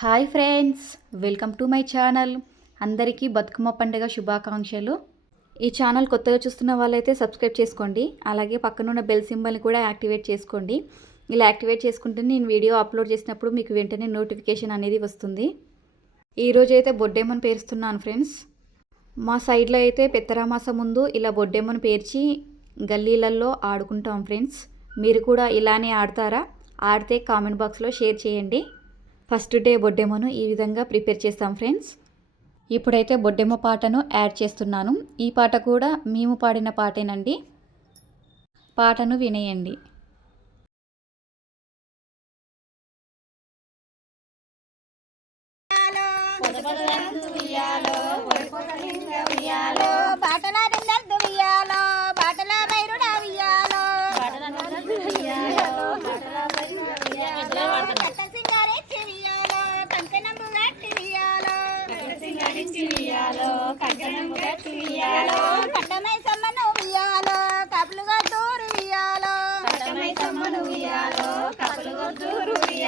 Hi friends welcome to my channel. అందరికీ బతుకమ్మ పండుగ శుభాకాంక్షలు. ఈ ఛానల్ కొత్తగా చూస్తున్న వాళ్ళైతే సబ్స్క్రైబ్ చేసుకోండి. అలాగే పక్కనున్న బెల్ సింబల్ని కూడా యాక్టివేట్ చేసుకోండి. ఇలా యాక్టివేట్ చేసుకుంటే నేను వీడియో అప్లోడ్ చేసినప్పుడు మీకు వెంటనే నోటిఫికేషన్ అనేది వస్తుంది. ఈరోజు అయితే బొడ్డేమని పేరుస్తున్నాను ఫ్రెండ్స్. మా సైడ్లో అయితే పెత్తరామాస ముందు ఇలా బొడ్డెమ్మను పేర్చి గల్లీలలో ఆడుకుంటాం ఫ్రెండ్స్. మీరు కూడా ఇలానే ఆడతారా? ఆడితే కామెంట్ బాక్స్లో షేర్ చేయండి. ఫస్ట్ డే బొడ్డెమ్మను ఈ విధంగా ప్రిపేర్ చేస్తాం ఫ్రెండ్స్. ఇప్పుడైతే బొడ్డెమ్మ పాటను యాడ్ చేస్తున్నాను. ఈ పాట కూడా మేము పాడిన పాటేనండి. పాటను వినేయండి. బాటలాడిందద్దు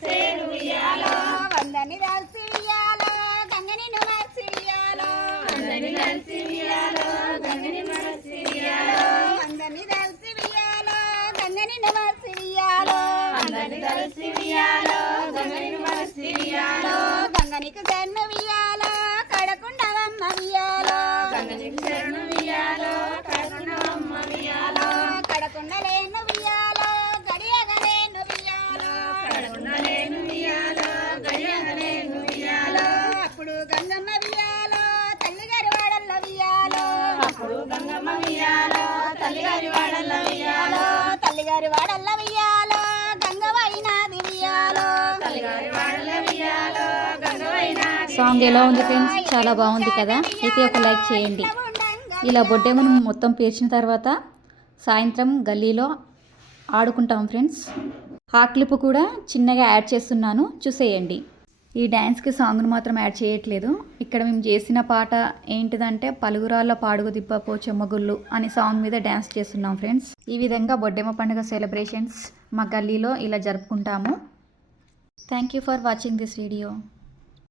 సేరు వియ్యాలో వందని రాసి వియ్యాలో గంగని మార్చి వియ్యాలో వందని రాసి వియ్యాలో గంగని మార్చి వియ్యాలో గంగనికి జన్ను కడకుండవమ్మ తల్లిగారి వాడల్ల వియ్యాలో. గంగవైనాది వియ్యాలో సాంగ్ ఎలా ఉంది ఫ్రెండ్స్ చాలా బాగుంది కదా? అయితే ఒక లైక్ చేయండి. ఇలా బొడ్డెమ్మను మొత్తం పేర్చిన తర్వాత సాయంత్రం గల్లీలో ఆడుకుంటాం ఫ్రెండ్స్ ఆ క్లిప్ కూడా చిన్నగా యాడ్ చేస్తున్నాను. చూసేయండి. ఈ డ్యాన్స్కి సాంగ్ను మాత్రం యాడ్ చేయట్లేదు. ఇక్కడ మేము చేసిన పాట ఏంటిదంటే పలుగురాళ్ళ పాడుగు దిబ్బపో చెమ్మగుళ్ళు అనే సాంగ్ మీద డ్యాన్స్ చేస్తున్నాం ఫ్రెండ్స్. ఈ విధంగా బొడ్డెమ్మ పండుగ సెలబ్రేషన్స్ మా గల్లీలో ఇలా జరుపుకుంటాము. Thank you for watching this video.